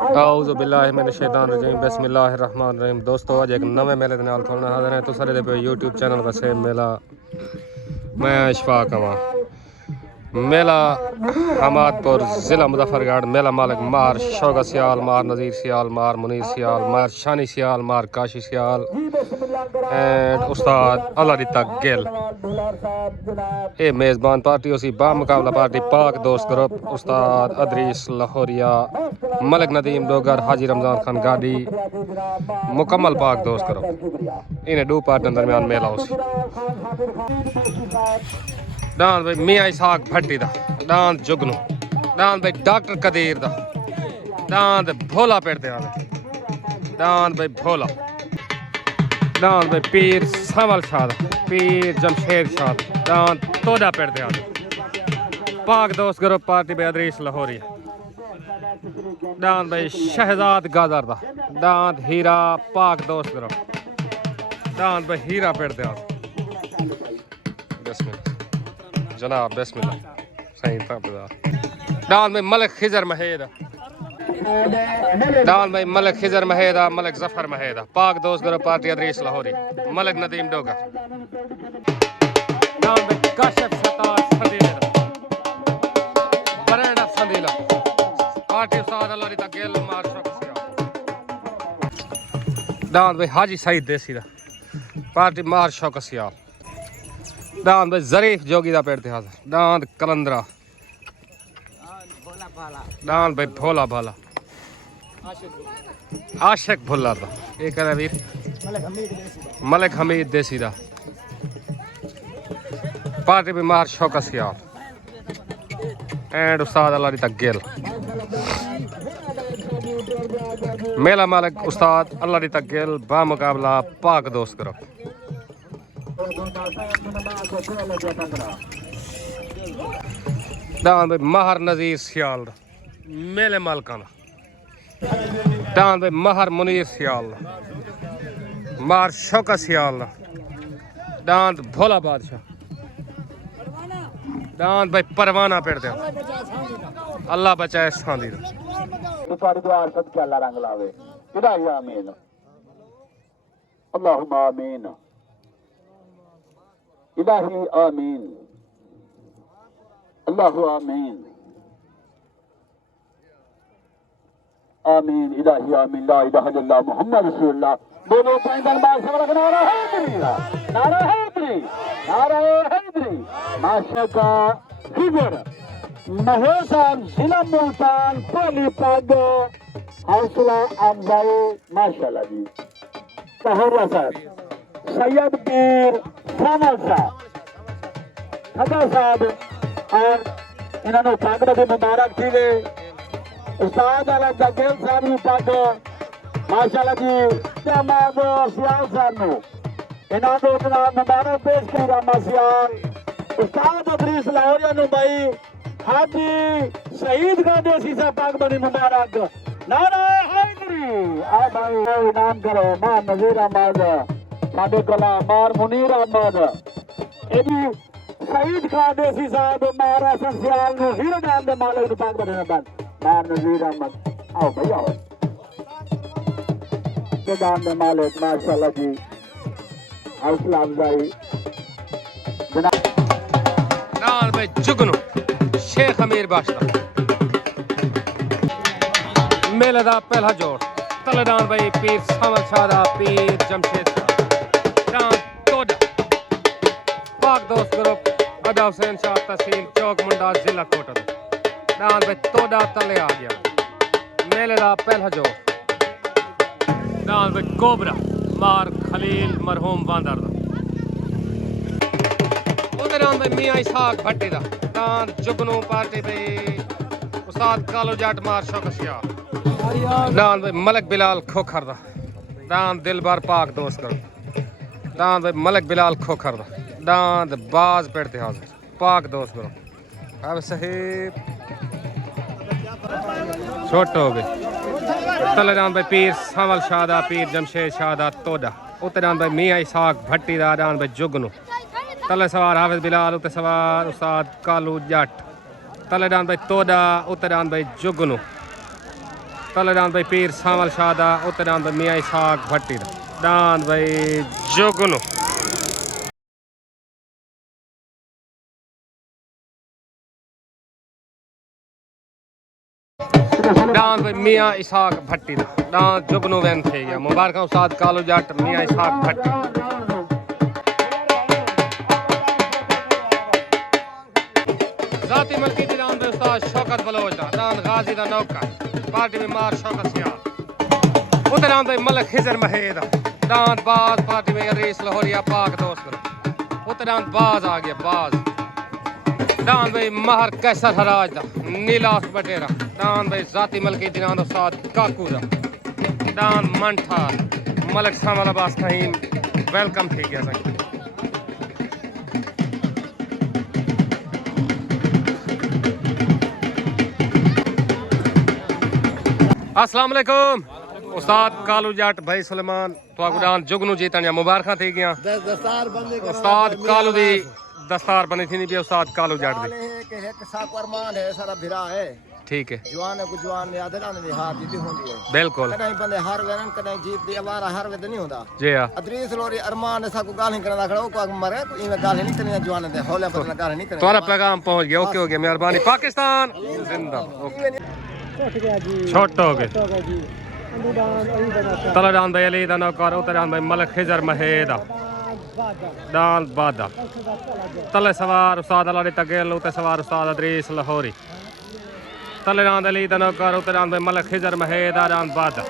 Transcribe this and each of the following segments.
आऊज़ु बिल्लाहि मिनश शैतानिर रजीम बिस्मिल्लाहिर रहमानिर रहीम। दोस्तों अज एक नवे मेले के नाल खोलना हाजिर है। तुसां दे पे यूट्यूब चैनल का सेम मेला मैं इशफाक हवां। मेला हमादपुर ज़िला मुजफ्फरगढ़। मेला मालिक मार शौकत सियाल, मार नज़ीर सियाल, मार मुनीर सियाल, मार शानी सियाल, मार काशी सियाल एंड उस्ताद अल्लाह गिल। ये मेज़बान पार्टी उसी बामुकाबला पार्टी पाक दोस्त ग्रुप उस्ताद अदरीस लाहौरिया, मलिक नदीम डोगर, हाजी रमज़ान खान गाड़ी मुकम्मल पाक दोस्त ग्रुप। इन्हें दो पार्टियों दरमियान मेला उसी डांस भाई मियाँ इसाक भट्टी दा डांस जुगनू डांस भाई डॉक्टर कदीर दा डांस भोला पेड़ दे डांस भाई भोला डांस भाई पीर संवल शाह पीर जमशेद शाह डांस तोड़ा पेड़ दे पाक दोस्त ग्रुप पार्टी भाई अदरीस लाहौरी डांस भाई शहजाद गाजर दा डांस हीरा पाक दोस्त ग्रुप डांस भाई हीरा पेड़ दे जनाब बिस्मिल्लाह सही ताबेदार डांस में मलिक खिजर महेदा डांस में मलिक खिजर महेदा, मलिक जफर महेदा पाक दोस्त group party Adris Lahori, Malik Nadeem Dogar dance में काशिफ सतार संदीला बरेंडा संदीला पार्टी उस्ताद अल्लाह दी गिल मार शौकत डांस में हाजी सईद देसी दा पार्टी मार शौकत सियाल डांस भाई जरीफ जोगी दा पेड़ थे हाजिर डांस कलंदरा डांस भाई भोला भाला आशिक भुल्ला दा ये कह वीर मलिक हमीद देसी दा पार्टी भी मार शौकत सियाल एंड उस्ताद अल्लाह दी गिल। मेला मालिक उस्ताद अल्लाह दी गिल बामुकाबला पाक दोस्त ग्रुप डांस भाई महर नज़ीर सियाल मेले मालकाना डांस भाई महर मुनीर सियाल मार शौकत सियाल डांस भोला बादशाह डांस भाई परवाना पेड़ दे अल्लाह बचाए सांदी अल्लाह रंग लावे आमीन अल्लाहुम्मा आमीन इलाही आमीन अल्लाहु आमीन आमीन इलाही आमीन ला इलाहा इल्लल्लाह मुहम्मद रसूलुल्लाह। बोलो पैदल मार से बड़ा नारा हैदरी नारा हैदरी नारा हैदरी माशा का खिजर महेशान जिला मुल्तान पहली पग हौसला अफजाई माशाल्लाह जी तहरा साहब सैयद पीर सामल साहब खदा साहब और इन्होंने पग बड़ी मुबारक थी वे उस्ताद अल्लाह दा गिल साहब की पग माशाल्लाह जी जनाब सियाल साहब नु इन्होंने जनाब मुबारक पेश की रामा सियाल उस्ताद अदरीस लाहौरिया नु भाई हाजी शहीद का देसी साहब पग बड़ी मुबारक नारा हैदरी आ भाई इनाम करो मां नज़ीर अहमद साडे कोला मार मुनीर अहमद ए भी शहीद खान देसी साहब मार हसन सियाल नु हीरो नाम दे मालिक नु पाक बने बंद मार नज़ीर अहमद आओ भाई आओ के नाम दे मालिक माशाल्लाह जी हौसला अफजाई नाल में जुगनू शेख अमीर बादशाह मेले दा पहला जोड़ तलेडान भाई पीर सावल शाह दा पीर जमशेद शाह तोड़ा पाक दोस्त ग्रुप अदा हुसैन शाह तहसील चौक मुंडा जिला कोटा डांस भाई तोड़ा तले आ गया। मेले दा पहला जोड़ डांस भाई कोबरा मार खलील मरहूम वांदर दा उधर डांस भाई मियाँ इसाक भट्टी दा डांस जुगनू पार्टी भाई उस्ताद कालू जट मार शौकत सियाल डांस भाई मलिक बिलाल खोखर दा डांस दिलबर पाक दोस्त करो डांस भाई मलिक बिलाल खोखर दा डांस बाज पेड़ते हाजिर पाक दोस्त करो अब साहिब छोट हो गई तले डांस भाई पीर संवल शाह दा पीर जमशेद शाह दा तोड़ा उत्ते डांस भाई मियाँ इसाक भट्टी दा डांस भाई जुगनू तले सवार हाफिज बिलाल उत्ते सवार उस्ताद कालू जट तले डांस भाई तोड़ा उत्ते डांस भाई जुगनू तले डांद भाई पीर सावल शाह दा उत्ते डांद भाई मियां इसाक भट्टी दा डांद भाई जोगनू डांद भाई मियां इसाक भट्टी दा डांद जोगनू वैन थे गया मुबारक उस्ताद कालू जट मियां इसाक भट्टी जाती मलकी दी डांद भाई उस्ताद शौकत बलोच दा डांद गाजी दा नौका पार्टी में मार शौकत सियाल उधर डांद भाई मलक खिजर महेद डांद बाज पार्टी में अरीस लाहौरिया पाक दोस्त उधर डांद बाज आ गया बाज डांद भाई महर कैसर हराज दा नीलास बटेरा डांद भाई जाती मलकी दी डांद उस्ताद काकू दा डांद मंठा मलक सामल अब्बास फहीम वेलकम थी गया सही अस्सलाम वालेकुम उस्ताद कालू जट भाई सुलेमान तो डांद जुगनू जीतन या मुबारक थी गया उस्ताद कालू दी दस्तार बनी थी नहीं भी उस्ताद कालू जट दी एक साक अरमान है सारा भिरा है ठीक है जवान है कुछ जवान याद है ना हार जीती होंदी है बिल्कुल कहीं बंदे हार वेरन कहीं जीत दी अवारा हार वेद नहीं होता जी हां अदरीस लोरी अरमान है साको गाल नहीं करना खड़ा को मरे कोई में गाल नहीं करनी जवान दे हौले पर गाल नहीं करनी तुम्हारा पैगाम पहुंच गया ओके हो गया मेहरबानी पाकिस्तान जिंदा छोट हो गए तला डांद भाई अली दा नौकर उतर डांद भाई मलक खिजर महेदा डांद बादा तले सवार उस्ताद अली तगेल उते सवार उस्ताद अदरीस लाहौरी तले डांद अली दा नौकर उतर डांद भाई मलक खिजर महेदा डांद बादा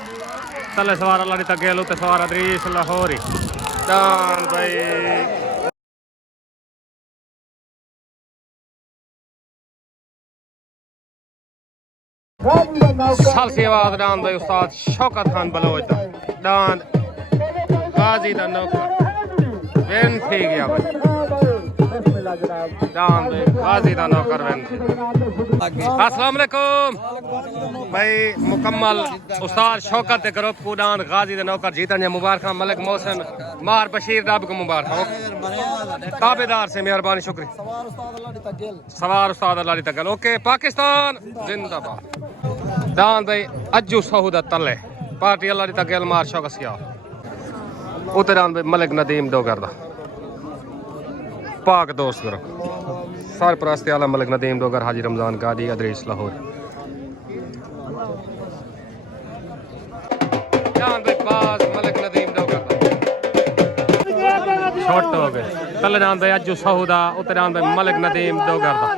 तले सवार अली तगेल उते सवार अदरीस लाहौरी डांद भाई साल सेवाद डांद भाई उस्ताद शौकत खान बलोच डांद गाजी दा नौकर वेन थी गया भाई डांद भाई गाजी दा नौकर वेन थी अस्सलाम वालेकुम भाई मुकम्मल उस्ताद शौकत दे ग्रुप को डांद गाजी दा नौकर जीतन या मुबारक मलिक मोहसिन मार बशीर रब को मुबारक ताबेदार से मेहरबानी शुक्रिया सवार उस्ताद अल्लाह तगल ओके पाकिस्तान जिंदाबाद डांद भाई अज्जू सऊदा तले पार्टी अल्लाह तगल मार शौकत सिया उते डांद भाई मलिक नदीम डोगर दा पाक दोस्त करो सरपरस्त आला मलिक नदीम डोगर हाजी रमजान गादी अदरीस लाहौर डांद भाई बाज मलिक नदीम डोगर छोट हो गए तले डांद भाई अज्जू सऊदा उते डांद भाई मलिक नदीम डोगर दा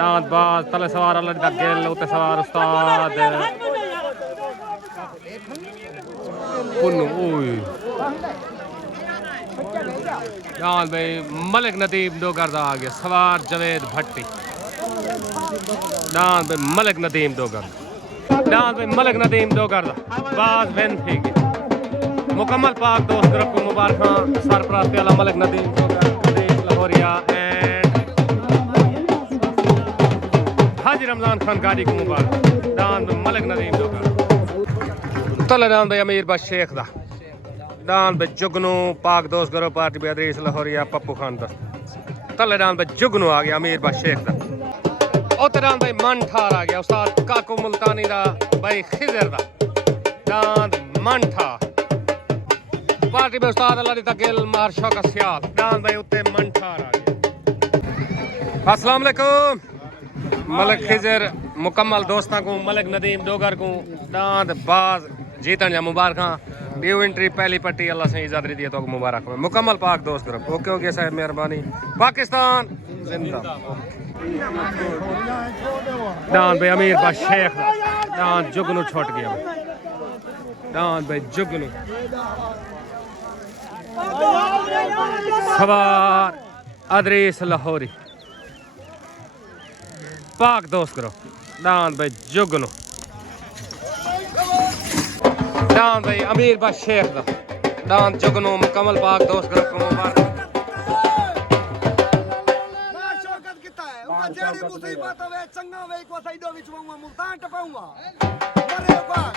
डांद बाज तले सवार अल्लाह दा गेल उते सवार उस्ताद कुन्नू ओए डांद भाई मलिक नदीम डोगर दा आ गया सवार जवेद भट्टी डांद भाई मलिक नदीम डोगर डांद भाई मलिक नदीम डोगर दा बाज वेन थी गई मुकम्मल पाक दोस्त ग्रुप को मुबारक सरपरस्त आला मलिक नदीम डोगर लाहौरिया हाजी रमजान खान गाड़ी को मुबारक डांद मलिक नदीम डोगर तले डांद भाई अमीर बस शेख दा डांद भाई जुगनू पाक दोस्त करो पार्टी भी अदरीस लाहौरिया पप्पू खान दा तले डांद भाई जुगनू आ गया अमीर बस शेख दा उते डांद भाई मन ठार आ गया उस्ताद काकू मुल्तानी दा भाई खिजर दा डांद मन ठार पार्टी में उस्ताद अल्लाह तगल मार शौकत सियाल डांद भाई उते मन ठार आ गया अस्सलाम वालेकुम मलिक खिजर मुकम्मल दोस्तां को मलिक नदीम डोगर को डांद बाज जीतन या मुबारक न्यू एंट्री पहली पट्टी अल्लाह से इजाजत दी तो मुबारक हो मुकम्मल पाक दोस्त ग्रुप ओके हो गया साहब मेहरबानी पाकिस्तान जिंदा डांद भाई अमीर बा शेख डांद जुगनू छोट गया डांद भाई जुगनू सवार अदरीस लाहौरी पाक दोस्त करो डांद भाई जुगनू डांद भाई अमीर बा शेख दा डांद जुगनू मुकम्मल पाक दोस्त करो को मुबारक मैं शौकत किता है उका जेड़ी मुसीबत होवे चंगा वे को साइडो विच मैं मुल्तान टपाऊंगा मरे पाक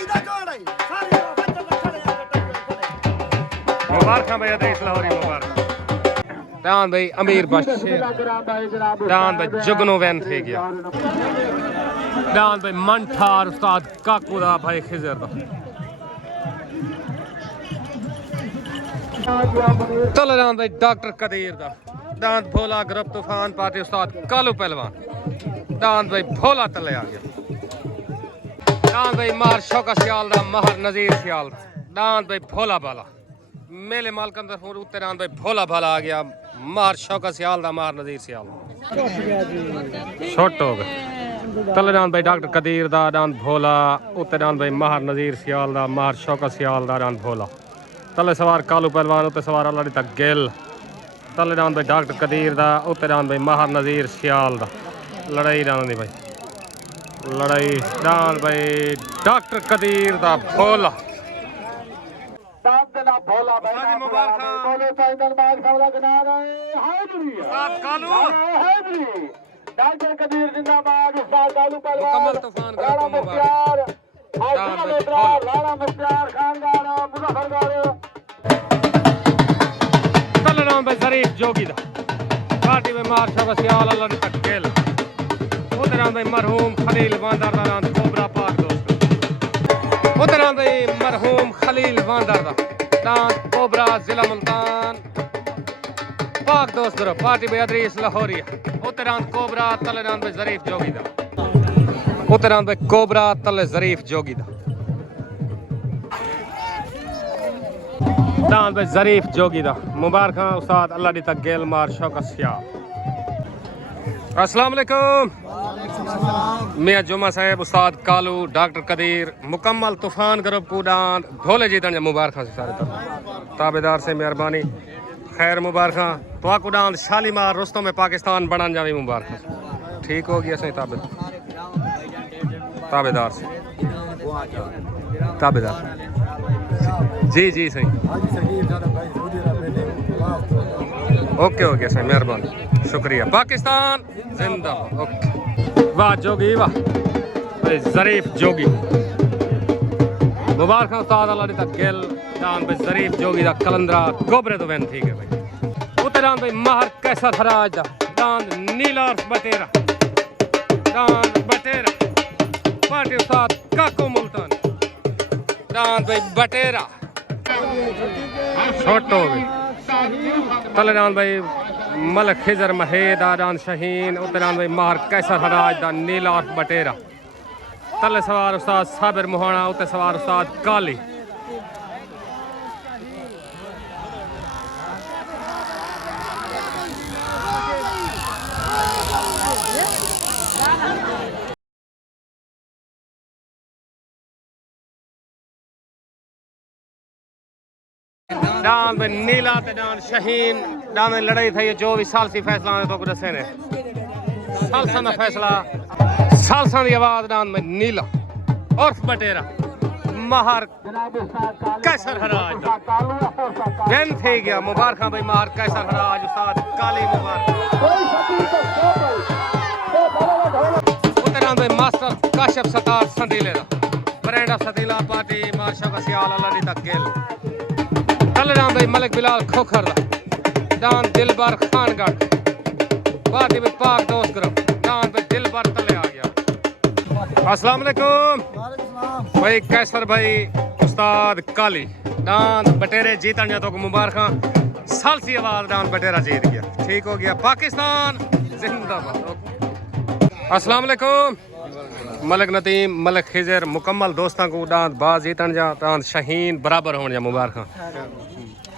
एदा जोड़ाई सारी बच्चे खड़े मुबारक भाई अदरीस लाहौरी मुबारक डांद भाई अमीर बा शेख डांद भाई जुगनू वैन थे गया दान भाई मंठार उस्ताद काकू दा भाई खिजर दा तले दान भाई डॉक्टर कदीर दा दांत भोला ग्रुप तूफान पार्टी उस्ताद कालू पहलवान दांत भाई भोला तले आ गया दांत भाई मार शौका सियाल दा महर नजीर सियाल दांत भाई भोला बाला मेले मालकन दा फोन उत्ते दांत भाई भोला भाला आ गया मार शौका सियाल दा महर नजीर सियाल छोट हो गए तले दांत भाई डॉक्टर कदीर दा दांत भोला उत्ते दांत भाई महर नजीर सियाल दा महर शौका सियाल दा दांत भोला तले सवार कालू पहलवान उत्ते सवार अल्लाह तक गिल तले दान भाई डॉक्टर कदीर दा उत्ते दान भाई महर नजीर सियाल दा लड़ाई दान दी भाई लड़ाई दान भाई डॉक्टर कदीर दा भोला हाजी मुबारक डॉक्टर कदीर जिंदाबाद उस्ताद कालू मुकम्मल तूफान का मुबारक राणा मुख्तार खानदान मुजफ्फरगढ़ तलनाम भाई शरीफ जोगी दा पार्टी में मार शौका सियाल अल्लाह ने तक खेल उतराम भाई मरहूम खलील वांदर दा नाम कोबरा पाक दोस्त उतराम भाई मरहूम खलील वांदर दा नाम कोबरा जिला मुल्तान पाक दोस्त ग्रुप पार्टी में अदरीस लाहौरिया उतराम कोबरा तलनाम भाई शरीफ जोगी दा उतराम भाई कोबरा तले शरीफ जोगी दा दान भाई शरीफ जोगी दा मुबारक उस्ताद अल्लाह दी तक गेल मार शौका सियाल अस्सलाम वालेकुम मियां जुमा साहब उस्ताद कालू डॉक्टर कदीर मुकम्मल तूफान ग्रुप को दान भोले जीतन मुबारक से सारे ताबेदार से मेहरबानी खैर मुबारक तो को दान शालीमार रुस्तों में पाकिस्तान बनन जावे मुबारक ठीक हो गया सही ताबेदार से ताबेदार जी जी सही ओके ओके सही मेहरबानी शुक्रिया पाकिस्तान जिंदाबाद ओके वाह जोगी वाह भाई शरीफ जोगी मुबारक उस्ताद अल्लाह तक गेल दान भाई शरीफ जोगी दा कलंदरा गोबरे तो वैन ठीक है भाई उतरान भाई महर कैसा फराज दा दान नीला बटेरा दान बटेरा पार्टी उस्ताद काको मुल्तान दान भाई बटेरा छोट हो गई तले दान भाई मलक खिजर महेद दान शहीन उतरान भाई महर कैसा फराज दा नीला बटेरा तले सवार उस्ताद साबिर मुहाना उते सवार उस्ताद काली दान भाई नीला ते दान शहीन दान लड़ाई थी जो भी सालसी फैसला तो दसे ने सालसा का फैसला सालसा की आवाज दान में नीला उर्फ बटेरा महर कैसर हराज दिन थी गया मुबारक भाई महर कैसर हराज उस्ताद काली मुबारक उतरान भाई मास्टर काशिफ सतार संदीले दा ब्रांड ऑफ सतीला पार्टी माशा का सियाल अल्लाह दी तक गेल तलराम भाई मलिक बिलाल खोखर दा दान दिलबर खानगढ़ पार्टी में पाक दोस्त ग्रुप दान भाई दिलबर तले आ गया अस्सलाम वालेकुम भाई कैसर भाई उस्ताद काली दान बटेरे जीतन जा तो मुबारक सालसी आवाज दान बटेरा जीत गया ठीक हो गया पाकिस्तान जिंदाबाद अस्सलाम वालेकुम मलिक नदीम मलिक खिजर मुकम्मल दोस्तों को दांत बाज जीतन जा दांत शहीन बराबर होने जा मुबारक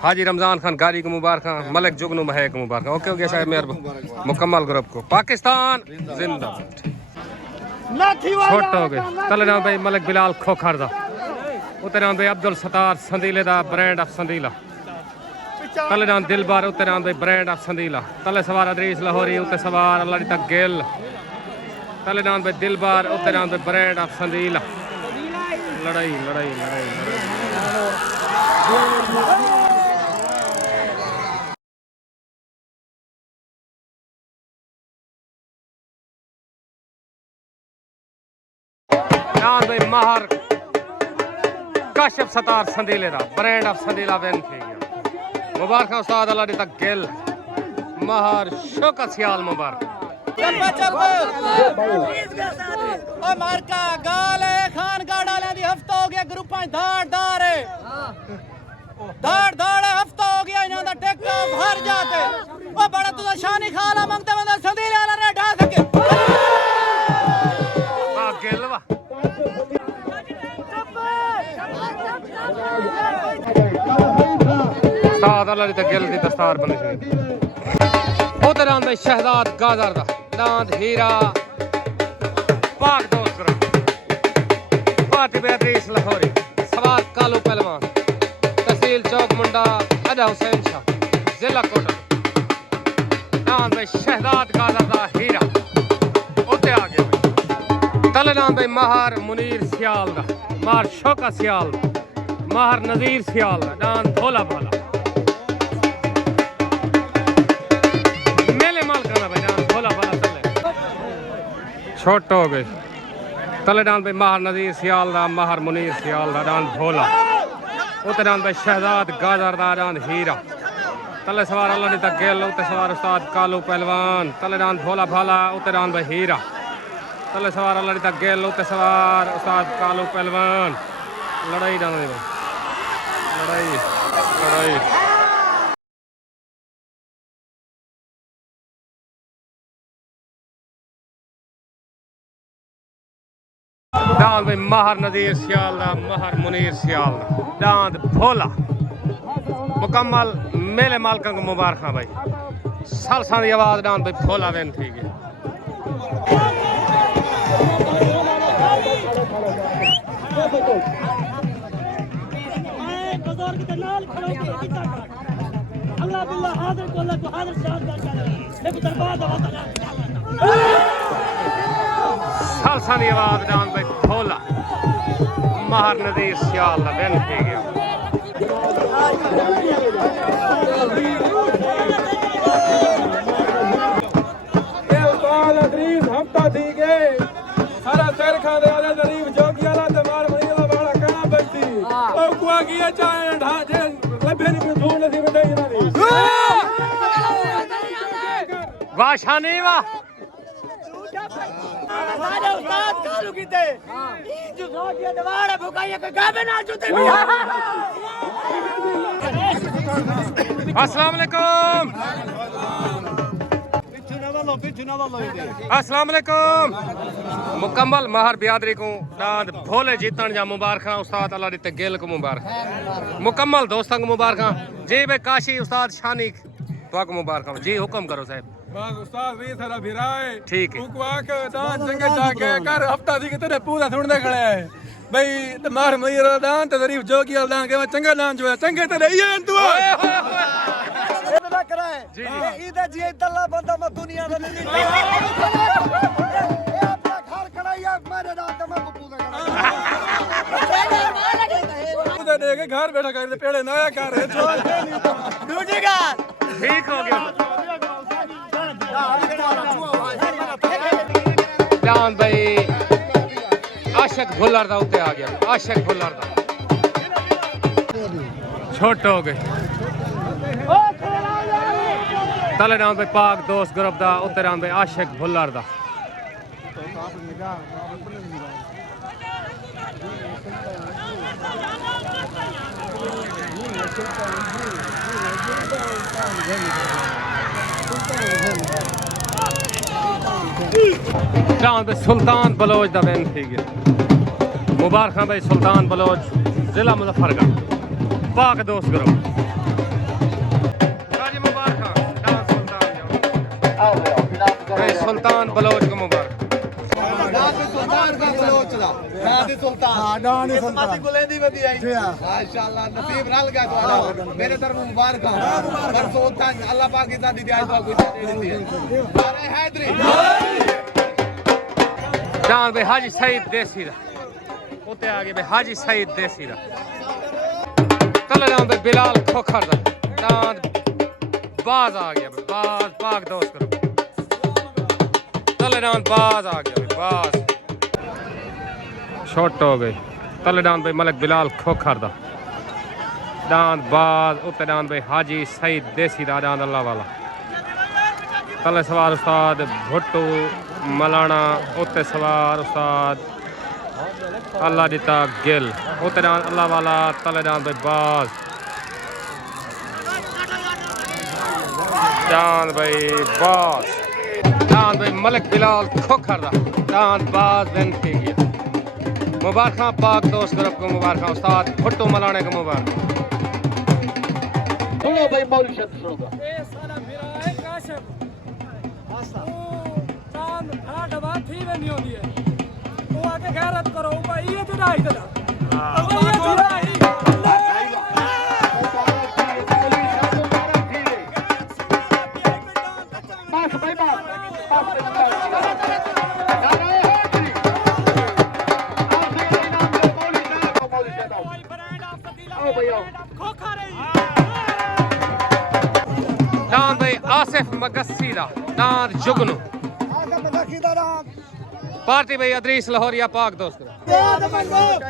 हाजी रमजान खान गारी को मुबारक मलिक जुगनू महक मुबारक ओके ओके साहब मेहरबान मुकम्मल ग्रुप को पाकिस्तान जिंदाबाद छोट हो गए तले भाई मलिक बिलाल खोखर दा उतरान भाई अब्दुल सतार संदीले दा ब्रांड ऑफ संदीला तले दिलबार उतरान भाई ब्रांड ऑफ संदीला तले सवार अदरीस लाहौरी उते सवार अल्लाह तक गेल तले भाई दिलबार उतरान भाई ब्रांड ऑफ संदीला लड़ाई लड़ाई लड़ाई दान भाई महर काशिफ सतार संदीले दा ब्रांड ऑफ संदीला वेन थी गया मुबारक उस्ताद अल्लाह तक गेल महर शौकत सियाल मुबारक ओ मारका गाल है खान गाड़ा लेंदी हफ्ता हो गया ग्रुपां धाड़ धाड़ है धाड़ धाड़ है हफ्ता हो गया इन्हां दा टिकटॉक हर जाते ओ बड़ा तू शानी खाला मंगते बंदा संदील वाला रे ढा सके आ गेलवा उस्ताद अल्लाह दी गेल दी दस्तार बनी सी उधर आंदा शहजाद गाजर दा दांद हीरा पाक दोस्त करो पार्टी बेहतरीन लाहौरी सवार कालू पहलवान तहसील चौक मुंडा अदा हुसैन शाह जिला कोटा दांद शहजाद गाजर दा हीरा उते आ गया तले दांद महार मुनीर सियाल दा मार शौका सियाल माहर नजीर सियाल दा दांद भोला भाला छोट हो गए तले डांद पे माहर नजीर सियाल दा माहर मुनीर सियाल दा डांद भोला उते डांद पे शहजाद गाजर दा डांद हीरा तले सवार अल्लाह दी तगेल उते सवार उस्ताद कालू पहलवान तले डांद भोला भाला उते डांद पे हीरा तले सवार अल्लाह दी तगेल उते सवार उस्ताद कालू पहलवान लड़ाई डांद दी लड़ाई लड़ाई दांद भाई माहर नजीर सियाल दा माहर मुनीर सियाल दा दांद भोला मुकम्मल मेले मालकां को मुबारक भाई सालसां दी आवाज दांद भाई भोला वेन थी गई अल्लाह बिल्लाह हाजिर को अल्लाह को हाजिर शाद कर ले दरबार दा सालसां दी आवाज दांद भाई भोला माहर नजीर सियाल दा वेन थी गया हफ्ता थी गए सारा सिर खाने वाले गरीब जोगी वाला दमार मरी वाला बड़ा कहां बचती ओ कुआ किए चाहे ढांचे लबे नहीं धूल नहीं बदई ना दी वाह शानी वाह हमारे उस्ताद कालू कीते जो सोटिया दवाड़ा भुकाइए के गावे ना जुते अस्सलाम वालेकुम अस्सलाम वालेकुम मुकम्मल माहर बियादरी को दांद भोले जीतन जा मुबारक उस्ताद अल्लाह दी तगेल को मुबारक मुकम्मल दोस्तों को मुबारक जी भाई काशी उस्ताद शानी तो को मुबारक जी हुक्म करो साहब बस उस्ताद भी सारा भिराए ठीक है कुआ के दान जंगे जाके कर हफ्ता थी के तेरे पूरा सुनने खड़े है भाई दमार मरी वाला दान ते गरीब जोगी वाला दान के चंगा दान जो है चंगे तेरे ये तू इतना कराए जी इधर जी इधरला बंदा मैं दुनिया में नहीं ये अपना घर कराया मेरे नाम पे मैं पूजा करा दे के घर बैठा कर पेड़े नया कर दूसरी गाल ठीक हो गया जान भाई आशिक भुल्लर दा उत्ते आ गया आशिक भुल्लर दा छोट हो गए तले नाम पे पाक दोस्त ग्रुप दा उत्ते नाम पे आशिक भुल्लर दा जान पे सुल्तान बलोच दा वेन थी गया मुबारक भाई सुल्तान बलोच जिला मुजफ्फरगढ़ पाक दोस्त ग्रुप भाई सुल्तान बलोच को मुबारक सुल्तान का बलोचला दादी सुल्तान हां दादी सुल्तान मती गुलेंदी वदी आई माशाल्लाह नसीब रल गया तुम्हारा मेरे तरफ मुबारक हो पर सुल्तान अल्लाह पाक की दादी दी आज तो कोई दे दी है अरे हैदरी जान भाई हाजी सईद देसी दा उते आ गए भाई हाजी सईद देसी दा कल नाम भाई बिलाल खोखर दा दांद बाज आ गया बाज पाक दोस्त करो तलेडान बाज आ गया बाज शॉट हो गई तलेडान भाई मलिक बिलाल खोखर दा दांद बाज उत्ते दांद भाई हाजी सईद देसी दा दांद अल्लाह वाला तले सवार उस्ताद भुट्टू मलाना उत्ते सवार उस्ताद अल्लाह दिता गिल उत्ते डांस अल्लाह वाला तले डांस भाई बाज डांस भाई बाज डांस भाई मलिक बिलाल खोखर दा डांस बाज दिन थी गया मुबारक पाक दोस्त ग्रुप को मुबारक उस्ताद भुट्टू मलाने को मुबारक सुनो भाई मौलवी शब्द सुनो ए साला मेरा है काशिफ आस्ता चांद ठाठ बात थी वे नहीं होती है वो आके गैरत करो भाई ये तो नहीं तेरा अब ये तो नहीं बस भाई बस डांस भाई आसिफ मगस्सी दा डांस जुगनू पार्टी भाई अदरीस लाहौरिया पाक दोस्त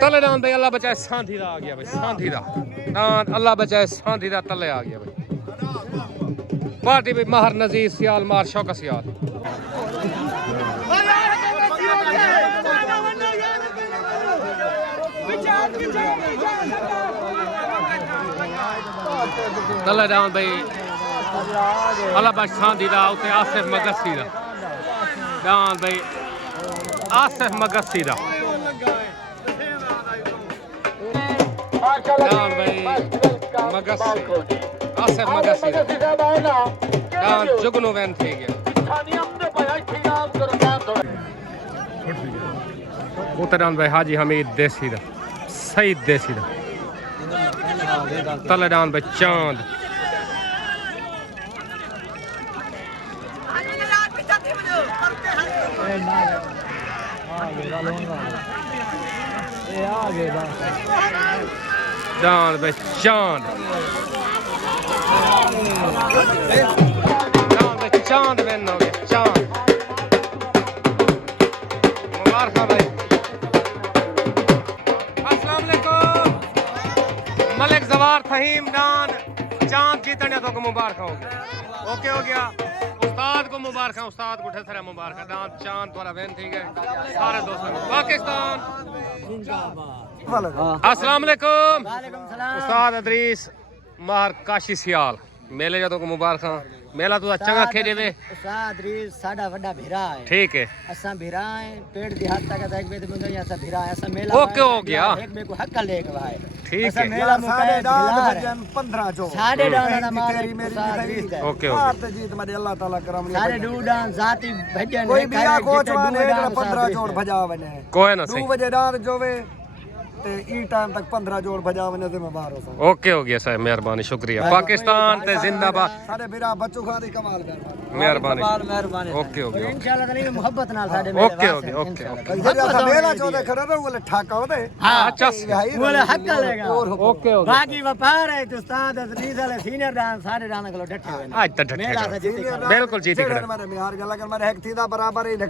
तले डांस भाई अल्लाह बचाए सांधी दा आ गया भाई सांधी दा डांस अल्लाह बचाए सांधी दा तले आ गया भाई पार्टी भाई महर नजीर सियाल मार शौका सियाल तले डांस भाई अल्लाह बच सांधी दा उत्ते आसिफ मगस्सी दा डांस भाई आसिफ मगस्सी दा डांस भाई मगस्सी आसिफ मगस्सी दा डांस जुगनू वैन थी गया उत्ते डांस भाई हाजी हमीद देसी दा सईद देसी दा तले डांस भाई चांद डांस भाई चांद डांस भाई चांद वैन हो गया चांद मुबारक भाई अस्सलाम वालेकुम मलिक जवार फहीम डान चांद जीतने तो को मुबारक हो गया ओके हो गया उस्ताद को मुबारक उस्ताद को ठसरा मुबारक डान चांद वाला वैन थी गए सारे दोस्तों पाकिस्तान अस्सलाम वालेकुम उस्ताद अदरीस महर काशी सियाल मेले जदों को मुबारक मेला तो चंगा खेजे वे उस्ताद अदरीस साडा वड्डा भिरा है ठीक है असा भिरा है पेड़ दी हाथ तक एक बे मुंदो असा भिरा है असा मेला ओके हो गया एक बे को हक लेके भाई ठीक है मेला मुकाए 15 जो साडे डाना दा मार ओके हो गया जीत मदे अल्लाह ताला करम सारे डूडान जाति भजन कोई बिया कोचवाने 15 जोड़ भजावने कोई ना 2 सही बजे रात जोवे ते ई टाइम तक 15 जोड़ भजावने ते मैं बाहर हो ओके हो गया साहब मेहरबानी शुक्रिया पाकिस्तान ते जिंदाबाद सारे बिरा बच्चों खादी कमाल कर मेहरबानी मेहरबानी ओके हो गया इंशाल्लाह ताली मोहब्बत नाल साडे मेले ओके हो गया ओके इधर मेला चोदे खड़े रहो बोले ठाका होते हां अच्छा बोले हक लेगा ओके हो गया बाकी व्यापार है तो उस्ताद अदरीस वाले सीनियर डांस साडे डांस को डटे हुए आज तक मेला से जीते बिल्कुल जीती खड़ा मारे मिहार गला कर मारे हक थी दा बराबर ही